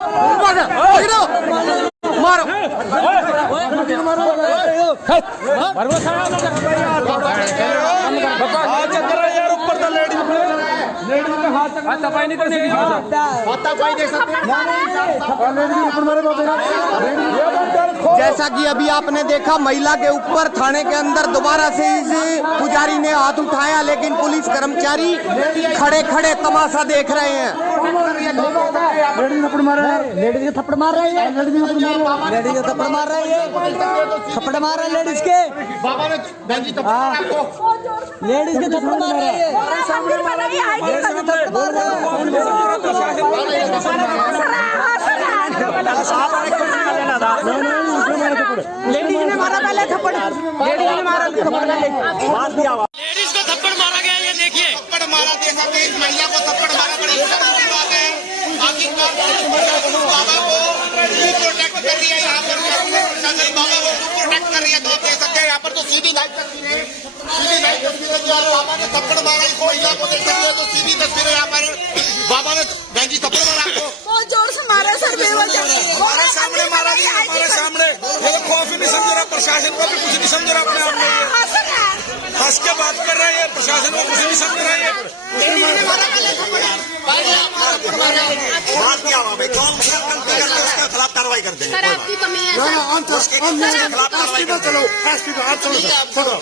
मारो जैसा कि अभी आपने देखा, महिला के ऊपर थाने के अंदर दोबारा से इस पुजारी ने हाथ उठाया, लेकिन पुलिस कर्मचारी खड़े खड़े तमाशा देख रहे हैं। लेडीज थप्पड़ मार रहा है, लेडीज के थप्पड़ मार रही है, लेडीज के थप्पड़ मार रही है, थप्पड़ मार रहा है लेडीज के, लेडीज के थप्पड़ मार रही है, लेडीज ने मारा पहले थप्पड़, लेडीज ने मारा थप्पड़, लेडीज को थप्पड़ मारा गया। ये देखिए थप्पड़ मारा, देखा कि इस महिला को थप्पड़ मारा, बड़ी शर्म की बात है। आखिरकार बाबा को प्रोटेक्ट कर रही है, यहाँ पर बाबा को प्रोटेक्ट कर रही है। तो आप देख सकते हैं यहाँ पर तो सीधी लाइव तस्वीर है, सीधी लाइव तस्वीर है। बाबा ने थप्पड़ मारा इस महिला को, देख सकते हैं तो सीधी तस्वीर है। यहाँ पर बाबा ने बहन जी थप्पड़ मारा आपको, बहुत जोर से मारा सर, हमारे सामने मारा जी, हमारे सामने। ये तो खौफ ही नहीं समझ रहा, प्रशासन को भी कुछ नहीं समझ रहा अपने आप में। हंस के बात कर रहे हैं, प्रशासन को कुछ नहीं समझ रहे हैं। खिलाफ कार्रवाई कर देंगे। सर आपकी कमी है, खिलाफ कार्रवाई कर चलो,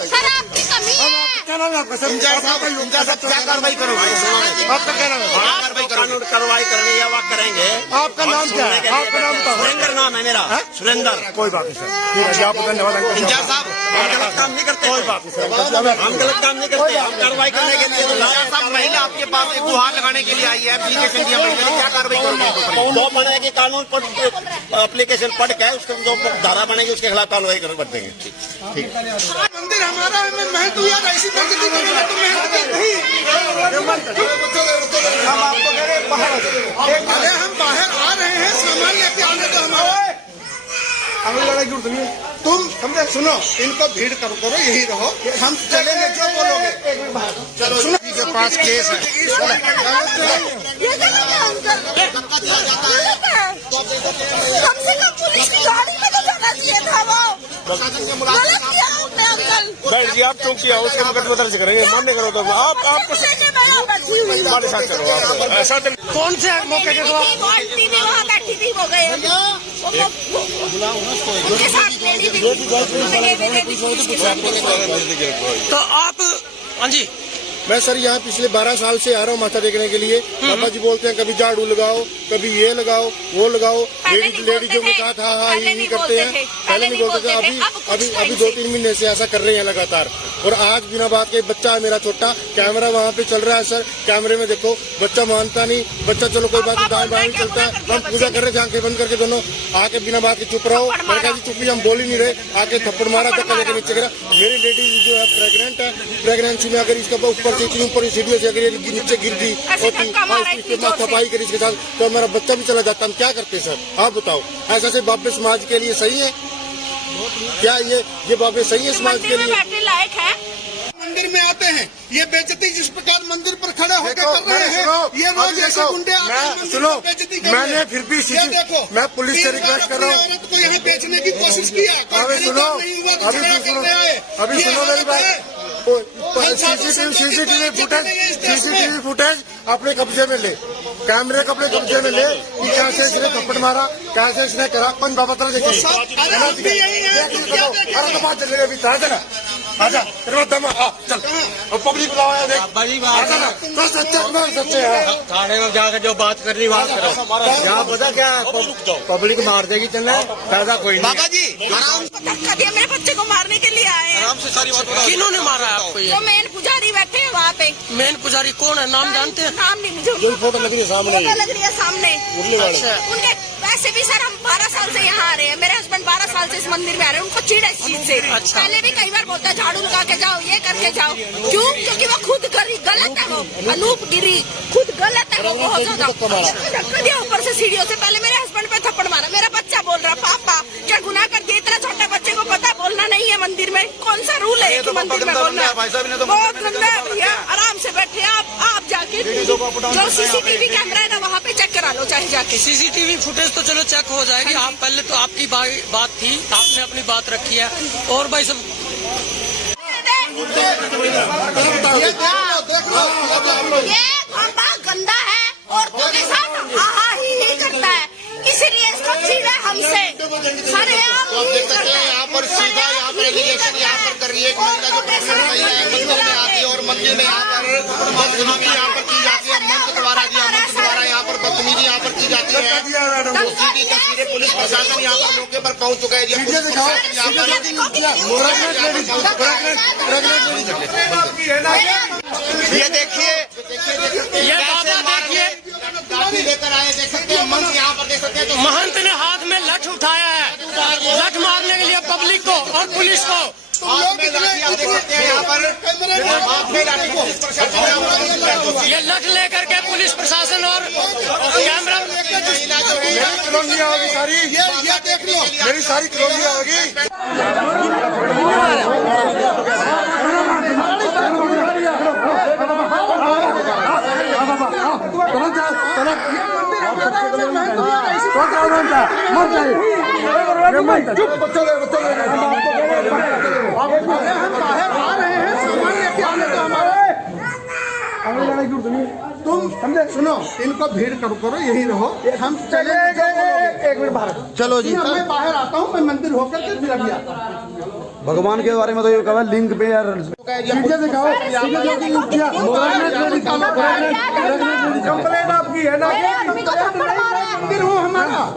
सर आपकी कमी है। क्या नाम है आपका सर? क्या कार्रवाई करोगे? आपका क्या नाम है? कानून कार्रवाई करनी है, वह करेंगे। आपका नाम क्या है? आपका नाम सुरेंद्र नाम है मेरा, सुरेंद्र। कोई बात नहीं सर, ठीक है, आपको धन्यवाद। इंचार्ज साहब, हम गलत काम नहीं करते, कोई बात नहीं सर, हम गलत काम नहीं करते, हम कार्रवाई करने के लिए। इंचार्ज साहब, महिला आपके पास एक गुहार लगाने के लिए आई है, एप्लीकेशन दिया, क्या कार्रवाई करोगे? जो बनेगी कानून पर एप्लीकेशन पढ़ के उसके जो धारा बनेगी उसके खिलाफ कार्रवाई कर देंगे। ठीक है। मंदिर हमारा महल दिया, ऐसी प्रगति करेगा तो महल नहीं। हम आपको कह रहे बाहर, अरे हम बाहर आ रहे हैं, सामान लेके आने तो हमारे लड़ाई जुड़ रही है। तुम हमने सुनो, इनको भीड़ करो, यही रहो, हम चलेंगे जो बोलोगे। चलो, सुनो के पास केस है, कम से कम पुलिस की गाड़ी में तो जाना चाहिए था। वो गलत किया आपने अंकल। बैठ जी, आप चौकी आओ, उसके मुकदमा दर्ज करेंगे, मामले करो तो आपको हमारे साथ चलो। ऐसा कौन से मौके के दो वहाँ बैठी थी, वो गए तो आप। हाँ जी, मैं सर यहाँ पिछले 12 साल से आ रहा हूँ माथा टेकने के लिए। बाबा जी बोलते हैं कभी झाड़ू लगाओ, कभी ये लगाओ, वो लगाओ। लेडीजों के साथ हाँ यही करते हैं, पहले नहीं बोलते थे। अभी 2-3 महीने से ऐसा कर रहे हैं लगातार। और आज बिना बात के बच्चा है मेरा छोटा, कैमरा वहाँ पे चल रहा है सर, कैमरे में देखो, बच्चा मानता नहीं। बच्चा चलो कोई बात नहीं, दाएं बाएं चलता है। हम पूजा कर रहे थे, आंखें बंद करके दोनों, आके बिना बात के चुप रहो। मैंने कहा जी चुप ही, हम बोल ही नहीं रहे। आके थप्पड़ मारा, धक्का लेके नीचे गिरा। मेरी लेडीज जो है प्रेग्नेंट है, प्रेगनेंसी में अगर इसका ऊपर से इतनी ऊपर सीढ़ियों से अगर नीचे गिर दी होती, सफाई करी इसके साथ, तो हमारा बच्चा भी चला जाता। हम क्या करते सर, आप बताओ। ऐसा से बाबे समाज के लिए सही है क्या? ये बाबे सही है समाज के लिए? लायक है। मंदिर में आते हैं, ये बेइज्जती जिस प्रकार मंदिर पर खड़े होकर कर रहे हैं, ये रोज ऐसे गुंडे सुनो, मैंने फिर भी देखो, मैं पुलिस से रिक्वेस्ट कर रहा हूँ। औरत को यहाँ बेचने की कोशिश की है। अभी सुनो मेरी बात। सीसीटीवी फुटेज अपने कब्जे में ले, कैमरे को अपने कब्जे में ले कि कैसे इसने थप्पड़ मारा, कैसे इसने करा। कौन बाबा तरह देखिए, अरे तो बात चलेगा अभी, चला आजा तेरे दम चल, पब्लिक बुलाया देख आजा ना, तो सच्चे है। थाने में जाकर जो बात करनी बात करो, यहाँ पता क्या पब्लिक मार देगी, चलना ज्यादा कोई नहीं। बाबा जी धक्का दिया, मेरे बच्चे को मारने के लिए आए हैं। आराम से सारी बात बताओ। किन्होंने मारा आपको? ये जो मेन पुजारी बैठे हैं वहाँ पे। मेन पुजारी कौन है, नाम जानते हैं? नाम नहीं मुझे, फोटो लग रही है सामने, लग रही है सामने। अच्छा, उनके वैसे भी सर, हम 12 साल से यहाँ आ रहे हैं, मेरे हस्बैंड 12 साल से इस मंदिर में आ रहे हैं, उनको चिढ़ है इस चीज से। अच्छा। पहले भी कई बार बोलता है झाड़ू लगा के जाओ, ये करके जाओ। क्यों? क्योंकि वो खुद गलत है। वो अनूप गिरी खुद गलत है, वो बहुत ज्यादा धक्का दिया ऊपर से सीढ़ियों से। पहले मेरे हस्बैंड पे थप्पड़ मारा, मेरा बच्चा बोल रहा पापा क्या गुनाह कर दिया, इतना छोटे बच्चे को पता बोलना नहीं है मंदिर में। कौन सा रूल है कि मंदिर में बोलना? बहुत गंदा है भैया, आराम से बैठे आप जाके जो सीसीटीवी कैमरा है ना वहाँ पे चेक करा। करा लो चाहे जाके। सीसीटीवी फुटेज तो चलो चेक हो जाएगी। आप पहले तो आपकी बात थी, आपने अपनी बात रखी है और भाई सब ये खंबा गंदा है और पुलिस हाँ ही करता है, इसीलिए इसको छीना हमसे सरेआम देख सकते हैं यहाँ पर सीधा यहाँ पर एलिगेशन यहाँ पर कर रही है एक महिला जो प्रेग्नेंट महिला है, मंदिर में आती है और मंदिर में यहाँ पर बदतमीजी यहाँ पर की जाती है। मंत्र द्वारा यहाँ पर बदतमीजी यहाँ पर की जाती है। तो सीधी तस्वीरें पुलिस प्रशासन यहाँ पर मौके पर पहुँच चुका है। ये देखिए, ये बाबा देखिए, लेकर आए, देख सकते हैं मंच यहाँ पर देख सकते हैं। तो महंत ने हाथ में लठ उठाया है, लठ मारने के लिए पब्लिक को और पुलिस को। हाथ में लाठी आप देख सकते हैं यहाँ पर, हाथ में लाठी पुलिस प्रशासन ये लठ लेकर के पुलिस प्रशासन और कैमरा कॉलोनियाँ होगी सारी, ये देख लो मेरी सारी कॉलोनियाँ होगी। तुम समझे, सुनो, इनको भीड़ करो, यही रहो, हम चले गए। एक मिनट बाहर चलो जी, मैं बाहर आता हूँ, मैं मंदिर होकर के फिर अभी आता हूँ। भगवान के बारे में तो ये कहा लिंक पे यार सीधे दिखाओ, कंप्लेंट आपकी है ना, मंदिर हो हमारा,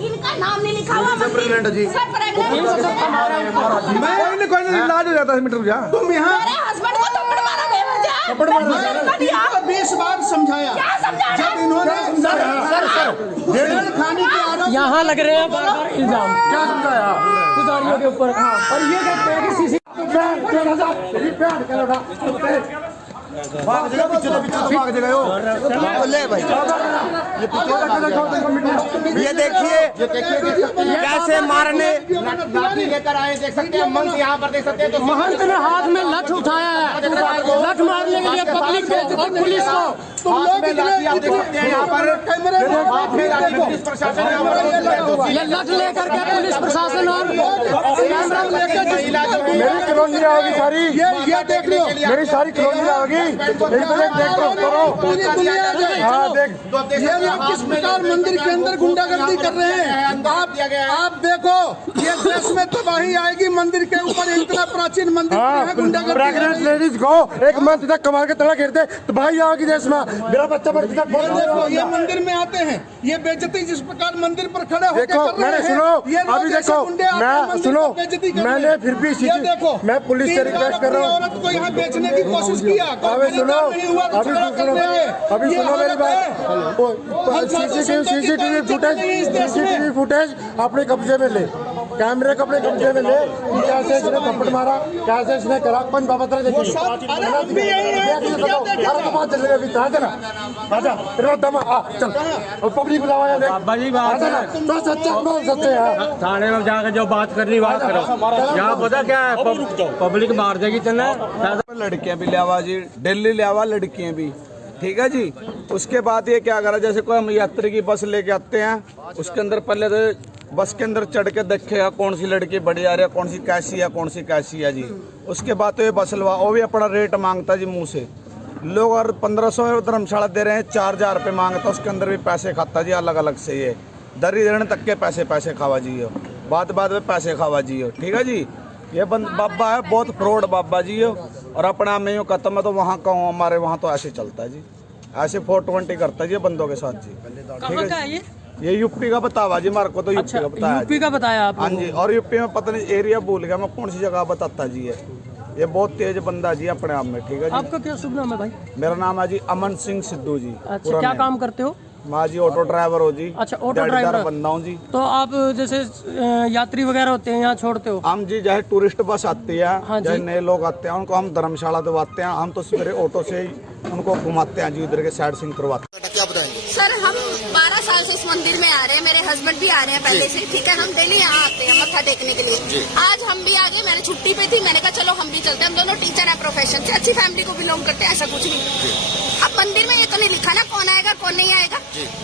इनका नाम नहीं लिखा हुआ मंदिर जी। सब कोई नहीं इलाज हो जाता है मीटर जा। तुम यहाँ मेरे हस्बैंड को थप्पड़ मारा बेवजह, थप्पड़ मारा 20 बार समझाया, जब इन्होंने खाने के आरोप यहाँ लग रहे हैं बार-बार इल्जाम। क्या समझाया पुजारियों के ऊपर और ये कहते हैं कि सीसी ले भाई, ये देखिए कैसे मारने लाठी लेकर आए, देख सकते हैं मंच यहाँ पर देख सकते हैं। तो महंत ने हाथ में लठ उठाया है, लठ मारने के लिए पब्लिक को और पुलिस को। तुम लोग आप देख सकते हैं यहाँ पर कैमरे में पुलिस प्रशासन यहाँ पर ये लठ लेकर के पुलिस प्रशासन और कैमरा लेकर मेरी कॉलोनियाँ होगी सारी, ये देख लो मेरी सारी कॉलोनियाँ होगी। पूरी दुनिया ये लोग किस प्रकार मंदिर के अंदर गुंडागर्दी कर रहे हैं। आप देखो, ये देश में तबाही आएगी। मंदिर के ऊपर इतना प्राचीन मंदिर है, गुंडागर्दी। लेडीज को एक मंथ तक कमा के तड़ा घेरते, तबाही आएगी देश में। मेरा बच्चा देखो, ये मंदिर में आते हैं, ये बेइज्जती जिस प्रकार मंदिर पर खड़े होकर कर रहे हैं। सुनो अभी देखो, मैं सुनो, मैंने फिर भी देखो मैं पुलिस से रिक्वेस्ट कर रहा हूँ। औरत को यहाँ बेचने की कोशिश किया, अभी सुनो, अभी सुनो मेरी बात। सीसीटीवी फुटेज अपने कब्जे में ले, कैमरे को अपने कब्जे में ले। कैसे इसने थप्पड़ मारा, कैसे इसने करा, पंच बाबा तरह देखिए। पब्लिक सच्चे थाने में जाकर जो बात करनी बात करो। यहाँ पता क्या है, पब्लिक मार देगी चलना। लड़कियां भी ले आवा जी, दिल्ली ले आवा लड़कियां भी, ठीक है जी। उसके बाद ये क्या करा, जैसे कोई हम यात्री की बस लेके आते हैं, उसके अंदर पहले तो बस के अंदर चढ़ के देखेगा कौन सी लड़की बड़ी आ रही है, कौन सी कैसी है, कौन सी कैसी है जी। उसके बाद तो ये बस लवा, वो भी अपना रेट मांगता जी मुँह से। लोग और 1500 धर्मशाला दे रहे हैं, 4000 रुपये मांगता, उसके अंदर भी पैसे खाता जी अलग अलग से। ये दरी देने तक के पैसे खावा जी, बात में पैसे खावा जी, ठीक है जी। ये बाबा है बहुत फ्रॉड बाबा जी, और अपना में यूँ खत्म है। तो वहाँ का हमारे वहाँ तो ऐसे चलता है जी, ऐसे 420 करता है जी बंदों के साथ जी, ठीक है। ये यूपी का बतावा जी, मारे को तो यूपी का बताया। यूपी का बताया आप? हाँ जी, और यूपी में पता नहीं एरिया भूल गया मैं कौन सी जगह बताता जी। ये बहुत तेज बंदा जी अपने आप में, ठीक है जी। आपका क्या शुभ नाम है भाई? मेरा नाम है जी अमन सिंह सिद्धू जी। अच्छा, क्या काम करते हो? मैं जी ऑटो ड्राइवर हो जी। अच्छा, ऑटो ड्राइवर बंदा हूँ जी। तो आप जैसे यात्री वगैरह होते हैं यहाँ छोड़ते हो? हम जी चाहे टूरिस्ट बस आती है, हाँ चाहे नए लोग आते हैं, उनको हम धर्मशाला दिवाते हैं। हम तो सवेरे ऑटो से ही उनको घुमाते हैं जी, इधर के साइड सीइंग करवाते हैं। क्या बताएंगे? सर हम 12 साल से इस मंदिर में आ रहे हैं, मेरे हस्बैंड भी आ रहे हैं पहले से, ठीक है। हम डेली यहाँ आते हैं मत्था टेकने के लिए। आज हम भी आ गए, मैंने छुट्टी पे थी, मैंने कहा चलो हम भी चलते हैं। हम दोनों टीचर हैं प्रोफेशन से, अच्छी फैमिली को बिलोंग करते हैं, ऐसा कुछ नहीं। अब मंदिर में ये तो नहीं लिखा ना कौन आएगा कौन नहीं आएगा।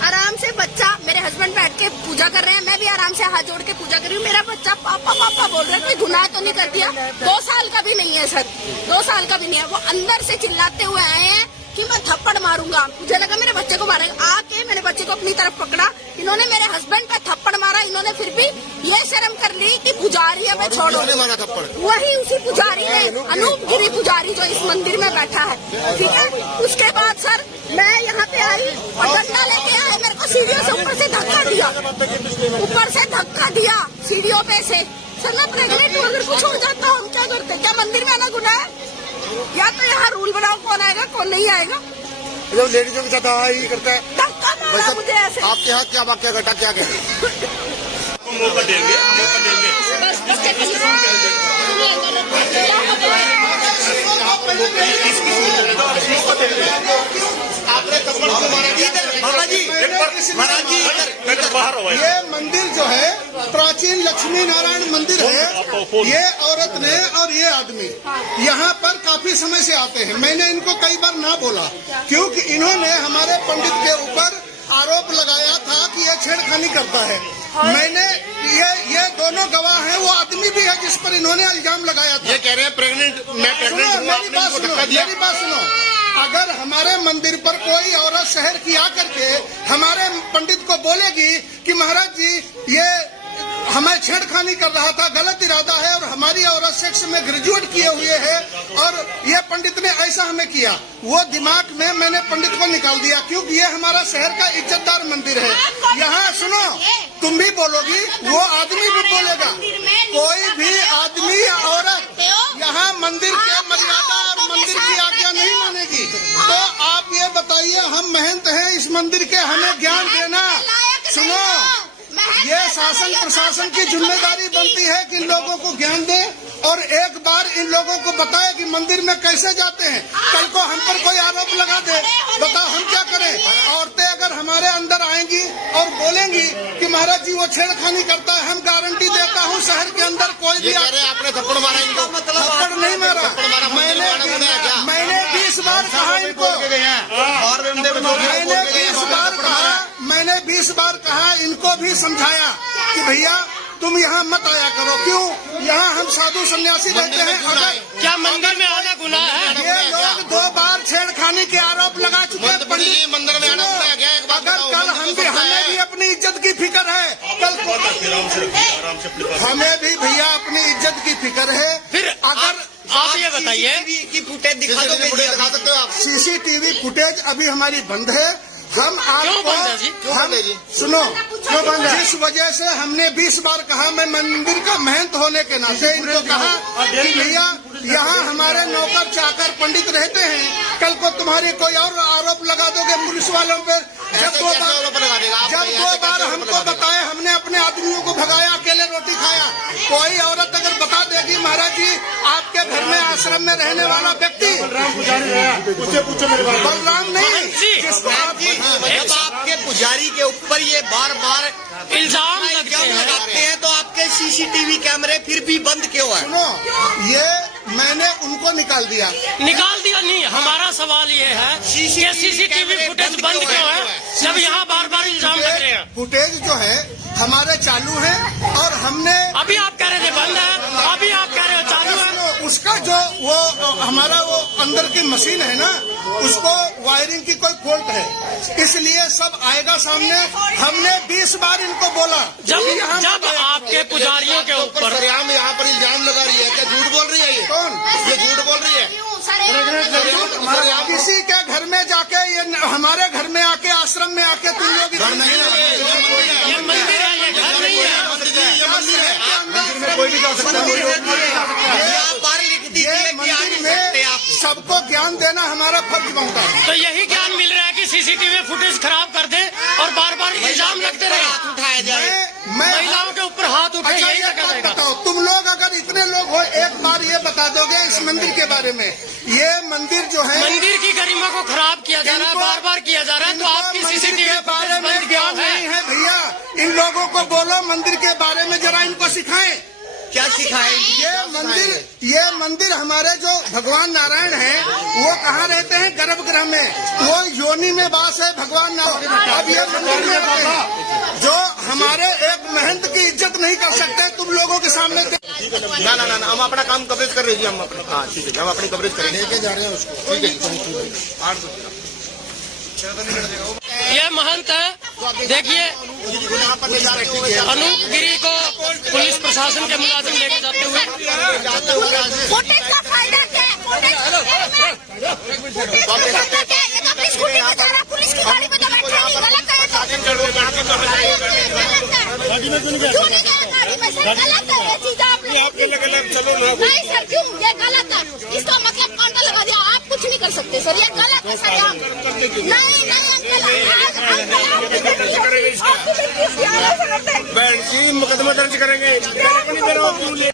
आराम से बच्चा, मेरे हस्बैंड बैठ के पूजा कर रहे हैं, मैं भी आराम से हाथ जोड़ के पूजा कर रही हूँ। मेरा बच्चा पापा पापा बोल रहा है, कोई गुनाह तो नहीं कर दिया। 2 साल का भी नहीं है सर, 2 साल का भी नहीं है। वो अंदर से चिल्लाते हुए आए हैं कि मैं थप्पड़ मारूंगा। मुझे लगा मेरे बच्चे को मारेगा। आके मैंने बच्चे को अपनी तरफ पकड़ा, इन्होंने मेरे हस्बैंड पे थप्पड़ मारा। इन्होंने फिर भी ये शर्म कर ली कि पुजारी है, मैं छोड़ो। वही उसी पुजारी है, अनूप गिरी पुजारी जो इस मंदिर में बैठा है, ठीक है। उसके बाद सर मैं यहाँ पे आई और डंडा लेके आए, मेरे को सीढ़ियों से ऊपर से धक्का दिया, ऊपर से धक्का दिया सीढ़ियों पे से। सर मैं प्रेगनेंट हूँ, अगर कुछ हो जाता हम क्या करते? क्या मंदिर में आना गुनाह है? या तो यहाँ रूल बनाओ कौन आएगा कौन नहीं आएगा। जब लेडीजों के साथ ही करता है धक्का मारा मुझे ऐसे। आपके यहाँ क्या वाक्य घटा, क्या कहते मौका देंगे, मौका देंगे। बस इसके पीछे आपने थप्पड़ को मारा? महाराज जी, महाराज जी इधर बाहर हो। ये मंदिर जो है प्राचीन लक्ष्मी नारायण मंदिर है। ये औरत ने और ये आदमी यहाँ पर काफी समय से आते हैं। मैंने इनको कई बार ना बोला क्योंकि इन्होंने हमारे पंडित के ऊपर आरोप लगाया था कि ये छेड़खानी करता है। मैंने ये दोनों गवाह हैं, वो आदमी भी है जिस पर इन्होंने इल्जाम लगाया था। ये कह रहे हैं प्रेग्नेंट, मैं प्रेग्नेंट हूँ, आपने इनको धक्का दिया। मेरी बात सुनो, अगर हमारे मंदिर पर कोई औरत शहर की आकर के हमारे पंडित को बोलेगी कि महाराज जी ये हमें छेड़खानी कर रहा था, गलत इरादा है और हमारी औरत सेक्स में ग्रेजुएट किए हुए है और ये पंडित ने ऐसा हमें किया, वो दिमाग में मैंने पंडित को निकाल दिया क्योंकि ये हमारा शहर का इज्जतदार मंदिर है। यहाँ सुनो, तुम भी बोलोगी, वो आदमी भी बोलेगा, कोई भी आदमी या औरत यहाँ मंदिर के मर्यादा और मंदिर की आज्ञा नहीं मानेगी। तो आप ये बताइए, हम महंत हैं इस मंदिर के, हमें ज्ञान देना। सुनो, ये शासन प्रशासन की जिम्मेदारी बनती है कि लोगों को ज्ञान दे और एक बार इन लोगों को बताए कि मंदिर में कैसे जाते हैं। कल को हम पर कोई आरोप लगा दे, बताओ हम क्या करें? औरतें अगर हमारे अंदर आएंगी और बोलेंगी कि महाराज जी वो छेड़खानी करता है, हम गारंटी देता हूँ शहर के अंदर कोई भी। आपने थप्पड़ मारा इनको? थप्पड़ नहीं मारा, मैंने 20 बार कहा इनको, मैंने 20 बार कहा इनको भी समझाया कि भैया तुम यहाँ मत आया करो। क्यों? यहाँ हम साधु सन्यासी रहते हैं। अगर क्या मंदिर में आना गुनाह है? ये लोग 2 बार छेड़खानी के आरोप लगा चुके हैं। पंडित मंदिर में आना गुनाह क्या है? अगर कल हमें भी अपनी इज्जत की फिक्र है, कल हमें भी भैया अपनी इज्जत की फिक्र है। फिर अगर आप ये बताइए की फुटेज दिखा सकते हो आप? सीसीटीवी फुटेज अभी हमारी बंद है। हम आपको हम सुनो, क्यों बंद है? जिस वजह से हमने 20 बार कहा, मैं मंदिर का महंत होने के नाते इनको कहा कि भैया यहाँ हमारे नौकर चाकर पंडित रहते हैं, कल को तुम्हारी कोई और आरोप लगा दोगे पुलिस वालों पे। जब 2 बार हमको बताए, हमने अपने आदमियों को भगाया, अकेले रोटी खाया। कोई औरत अगर बता देगी महाराज जी आपके घर में आश्रम में रहने वाला व्यक्ति बलराम नहीं, जिसको आप जब आपके पुजारी के ऊपर ये बार बार इल्जाम लगाते हैं तो आपके सीसीटीवी कैमरे फिर भी बंद क्यों है? सुनो, ये मैंने उनको निकाल दिया नहीं। हमारा सवाल ये है कि सीसीटीवी फुटेज बंद क्यों है जब यहाँ बार बार इल्जाम लग रहे हैं? फुटेज जो है हमारे चालू है और हमने अभी आप कह रहे थे बंद है, अभी आप कह रहे हो चालू है। उसका जो वो हमारा वो अंदर की मशीन है ना, उसको वायरिंग की कोई फॉल्ट है, इसलिए सब आएगा सामने। हमने 20 बार इनको बोला जब आपके पुजारियों के ऊपर सरेआम यहाँ पर इल्जाम लगा रही है, क्या झूठ बोल रही है? ये कौन? ये झूठ बोल रही है। किसी के घर में जाके, ये हमारे घर में आके, आश्रम में आके तुम लोग ये मंदिर है, ये घर नहीं है। कोई भी जा सकता है। सबको ज्ञान देना हमारा फर्ज बनता है। तो यही ज्ञान मिल रहा है कि सीसीटीवी फुटेज खराब कर दे और बार बार इल्जाम लगते रहे, उठाया जाए, महिलाओं के ऊपर हाथ उठे। अच्छा, एक बात बताओ, तुम लोग अगर इतने लोग हो, एक बार ये बता दोगे इस मंदिर के बारे में? ये मंदिर जो है, मंदिर की गरिमा को खराब किया किया जा रहा है, बार बार किया जा रहा है, तो आपकी सीसीटीवी के बारे में ज्ञान नहीं है भैया। इन लोगों को बोलो मंदिर के बारे में जरा इनको सिखाएं। क्या सिखाएं? ये मंदिर हमारे जो भगवान नारायण हैं वो कहाँ रहते हैं? गर्भगृह में, वो योनि में वास है भगवान नारायण। अब ये मंदिर में रहते हैं जो हमारे एक महंत की इज्जत नहीं कर सकते तुम लोगों के सामने। ना हम अपना काम कवरेज कर रहे हैं, हम अपना, हाँ ठीक है, हम अपनी कवरेज करेंगे, लेके जा रहे हैं उसको। ये महंत है, देखिए अनूप गिरी को पुलिस प्रशासन के मुलाजिम लेके जाते हुए। फुटेज का फायदा क्या है? फुटेज का क्या है? ये तो अपनी स्कूटी में जा रहा है, पुलिस की गाड़ी में तो बैठा नहीं, गलत है। गाड़ी में क्यों नहीं गया? गाड़ी में सर गलत है ये चीज। आप नहीं सर, क्यों? ये गलत है, इसका मतलब कांटा लगा दिया। आप कुछ नहीं कर सकते सर, ये गलत है सर। बहन जी मुकदमा दर्ज करेंगे।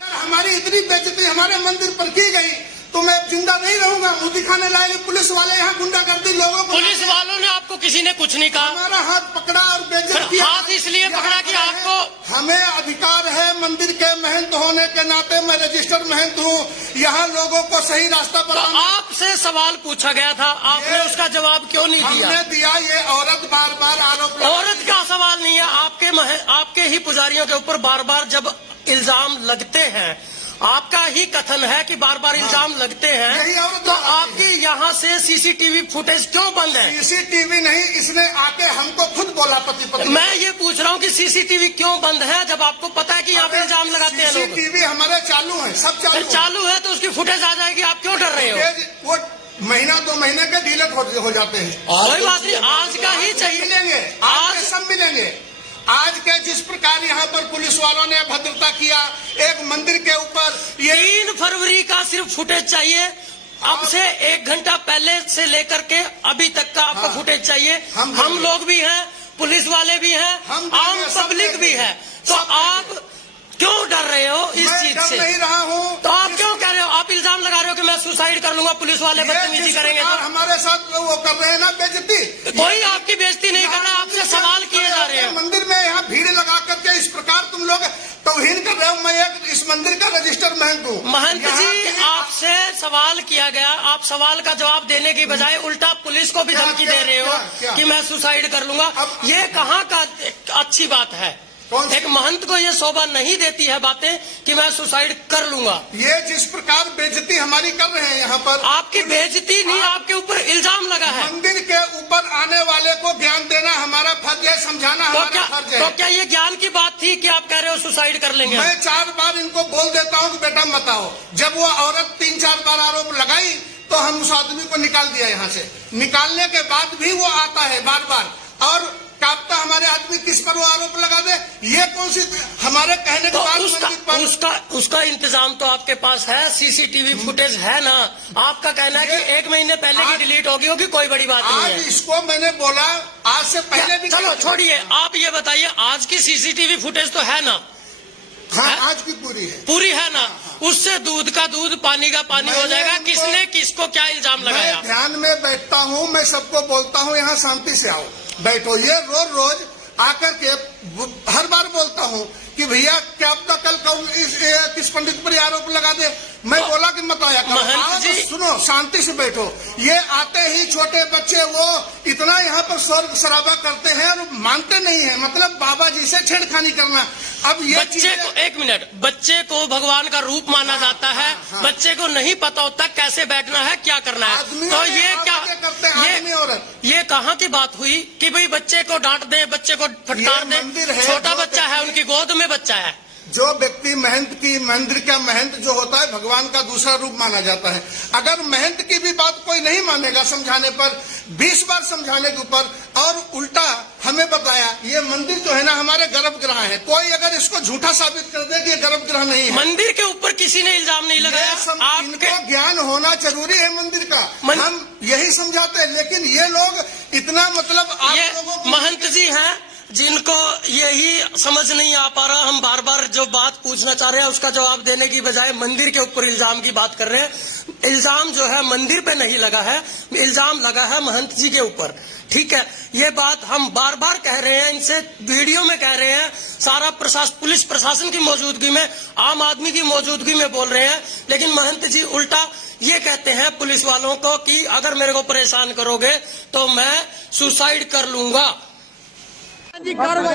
हमारी इतनी बेइज्जती हमारे मंदिर पर की गई तो मैं जिंदा नहीं रहूंगा। मुंह दिखाने लायक पुलिस वाले यहाँ गुंडागर्दी लोगों को। पुलिस वालों ने आपको किसी ने कुछ नहीं कहा? हमारा हाथ पकड़ा और बेइज्जत किया। हाथ इसलिए पकड़ा कि आपको, हमें अधिकार है मंदिर के महंत होने के नाते, मैं रजिस्टर्ड महंत हूँ, यहाँ लोगों को सही रास्ता पर। तो आपसे सवाल पूछा गया था, आपने उसका जवाब क्यों नहीं दिया? हमने दिया। ये औरत बार बार आरोप। औरत का सवाल नहीं है, आपके ही पुजारियों के ऊपर बार बार जब इल्जाम लगते हैं, आपका ही कथन है कि बार बार इल्जाम लगते हैं, तो आपके यहाँ से सीसीटीवी फुटेज क्यों बंद है? सीसीटीवी नहीं, इसने आके हमको खुद बोला पति पत्नी। मैं ये पूछ रहा हूँ कि सीसीटीवी क्यों बंद है जब आपको पता है कि यहाँ पे इल्जाम लगाते हैं लोग? सीसीटीवी हमारे चालू है, सब चालू है तो उसकी फुटेज आ जाएगी, आप क्यों डर रहे हो? वो महीना 2 महीने के डिलीट हो जाते हैं। कोई बात नहीं, आज का ही चाहिए। मिलेंगे आज, सब मिलेंगे। आज के जिस प्रकार यहाँ पर पुलिस वालों ने भद्रता किया एक मंदिर के ऊपर, ये 3 फरवरी का सिर्फ फुटेज चाहिए। अब से 1 घंटा पहले से लेकर के अभी तक का आपको फुटेज चाहिए। हम लोग भी हैं, पुलिस वाले भी हैं, आम पब्लिक भी है, तो आप क्यों डर रहे हो इस चीज से? नहीं रहा हूँ। तो आप क्यों कह रहे हो? आप इल्जाम लगा रहे हो कि मैं सुसाइड कर लूंगा, पुलिस वाले बदतमीजी करेंगे तो? हमारे साथ वो कर रहे हैं ना बेइज्जती। कोई आपकी बेइज्जती नहीं कर रहा, आपसे सवाल किए जा रहे हैं। मंदिर में यहाँ भीड़ लगा करके इस प्रकार तुम लोग तौहीन कर रहे हो। मैं एक इस मंदिर का रजिस्टर्ड महंत हूँ। महंत जी, आपसे सवाल किया गया, आप सवाल का जवाब देने की बजाय उल्टा पुलिस को भी धमकी दे रहे हो कि मैं सुसाइड कर लूंगा। ये कहाँ का अच्छी बात है? एक महंत को ये शोभा नहीं देती है बातें कि मैं सुसाइड कर लूंगा। ये जिस प्रकार बेइज्जती हमारी कर रहे हैं यहाँ पर, आपकी बेइज्जती नहीं, आपके ऊपर इल्जाम लगा है। मंदिर के ऊपर आने वाले को ज्ञान देना हमारा फर्ज है, समझाना हमारा फर्ज है। तो क्या ये ज्ञान की बात थी कि आप कह रहे हो सुसाइड कर लेंगे? मैं 4 बार इनको बोल देता हूँ कि बेटा मत आओ। जब वो औरत 3-4 बार आरोप लगाई तो हम उस आदमी को निकाल दिया यहाँ से। निकालने के बाद भी वो आता है बार बार और कापता हमारे आदमी किस पर वो आरोप लगा दे। ये कौन सी हमारे कहने के बाद उसका इंतजाम तो आपके पास है, सीसीटीवी फुटेज है ना? आपका कहना है कि 1 महीने पहले की डिलीट होगी, कोई बड़ी बात नहीं है। इसको मैंने बोला आज से पहले भी। चलो छोड़िए, आप ये बताइए आज की सीसीटीवी फुटेज तो है ना? हाँ, आज की पूरी है ना? उससे दूध का दूध, पानी का पानी हो जाएगा। किसने किसको क्या इल्जाम लगाया? मैं ध्यान में बैठता हूँ, मैं सबको बोलता हूँ यहाँ शांति से आओ बैठो। ये रोज आकर के हर बार बोलता हूँ कि भैया क्या अब तक कल किस पंडित पर आरोप लगा दे। मैं बोला कि मत आया करो, सुनो शांति से बैठो। ये आते ही छोटे बच्चे वो इतना यहाँ पर शोर शराबा करते हैं और मानते नहीं है, मतलब बाबा जी से छेड़खानी करना। अब ये बच्चे को 1 मिनट, बच्चे को भगवान का रूप माना जाता है। बच्चे को नहीं पता होता कैसे बैठना है, क्या करना है। तो ये क्या करते हैं? ये कहाँ की बात हुई कि भाई बच्चे को डांट दे, बच्चे को फटकार दे? छोटा बच्चा है, उनकी गोद में बच्चा है। जो व्यक्ति मंदिर का महंत जो होता है भगवान का दूसरा रूप माना जाता है। अगर महंत की भी बात कोई नहीं मानेगा समझाने पर, 20 बार समझाने के ऊपर और उल्टा हमें बताया ये मंदिर जो है ना हमारे गर्भगृह है। कोई अगर इसको झूठा साबित कर दे कि ये गर्भगृह नहीं है। मंदिर के ऊपर किसी ने इल्जाम नहीं लगाया। इनको ज्ञान होना जरूरी है मंदिर का, हम यही समझाते हैं। लेकिन ये लोग इतना मतलब आप लोगों को महंत जी हैं जिनको यही समझ नहीं आ पा रहा, हम बार बार जो बात पूछना चाह रहे हैं उसका जवाब देने की बजाय मंदिर के ऊपर इल्जाम की बात कर रहे हैं। इल्जाम जो है मंदिर पे नहीं लगा है, इल्जाम लगा है महंत जी के ऊपर। ठीक है, ये बात हम बार बार कह रहे हैं, इनसे वीडियो में कह रहे हैं, सारा पुलिस प्रशासन की मौजूदगी में, आम आदमी की मौजूदगी में बोल रहे हैं, लेकिन महंत जी उल्टा ये कहते हैं पुलिस वालों को कि अगर मेरे को परेशान करोगे तो मैं सुसाइड कर लूंगा। कार्रवाई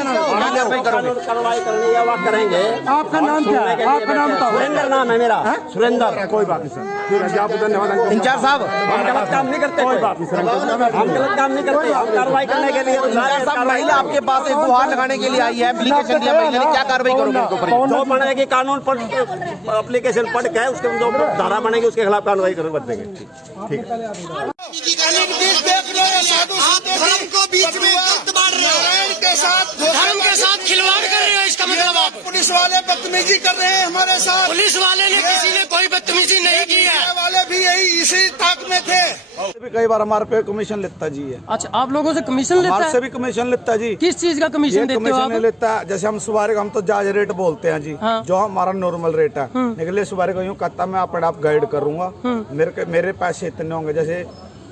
करनी है, वह करेंगे। आपका नाम क्या है? आपका नाम बताओ। सुरेंद्र नाम है मेरा, सुरेंद्र। कोई बात नहीं सर, ठीक है, आप धन्यवाद। इंचार्ज साहब, हम गलत काम नहीं करते, कोई बात नहीं सर, हम गलत काम नहीं करते, हम कार्रवाई करने के लिए। महिला आपके पास एक गुहार लगाने के लिए आई है, एप्लीकेशन दिया, महिला ने क्या कार्रवाई करोगे उनके ऊपर? जो बनेगी कानून पर एप्लीकेशन पढ़ के उसके जो धारा बनेगी उसके खिलाफ कार्रवाई करेंगे। ठीक है। धर्म को बीच में गलत बांट रहे हैं, धर्म के साथ खिलवाड़ कर रहे हो, इसका मतलब आप। पुलिस वाले बदतमीजी कर रहे हैं हमारे साथ। पुलिस वाले ने किसी ने कोई बदतमीजी नहीं की है। वाले भी यही इसी ताक में थे। भी कई बार हमारे पे कमीशन लेता जी है। अच्छा, आप लोगों से कमीशन लेता हमारे है? से भी कमीशन लेता जी। किस चीज का कमीशन देते हो आप? लेता है, जैसे हम सुबारे हम तो जायज रेट बोलते हैं जी, हाँ। जो हमारा नॉर्मल रेट है। निकले सुबारे को यूँ कहता मैं आप गाइड करूंगा, मेरे पैसे इतने होंगे, जैसे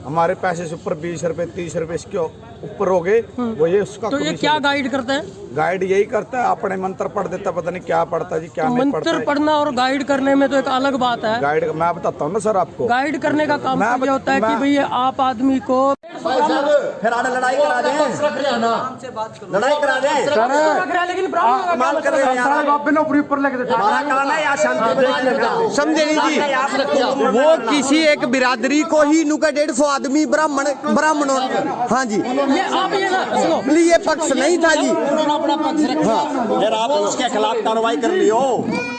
हमारे पैसे से ऊपर 20 रुपए 30 रुपए इसके ऊपर हो गए, वो ये उसका तो ये क्या गाइड करते हैं? गाइड यही करता है, अपने मंत्र पढ़ देता, पता नहीं क्या पढ़ता जी, क्या नहीं पढ़ता। मंत्र पढ़ना और गाइड करने में तो एक अलग बात है। गाइड मैं बताता हूँ ना सर आपको। गाइड करने का काम तो ये होता है कि भैया आप आदमी को फिर आगे लड़ाई करा दें, लड़ाई करा दें, लेकिन कमाल कर रहे हैं यार। ऊपर लेके हमारा कराना है या शांति समझे नहीं जी, वो किसी एक बिरादरी को ही नुका 150 आदमी ब्राह्मणों, हाँ जी, ये आप ये ना सुनो, ये पक्ष नहीं था जी। फिर आप उसके खिलाफ कार्रवाई कर लियो,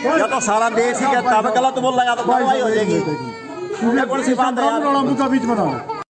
या तो सारा देश ही कहता है गलत बोल रहा है, या तो कार्रवाई हो जाएगी। कौन सी बात है यार? बीच में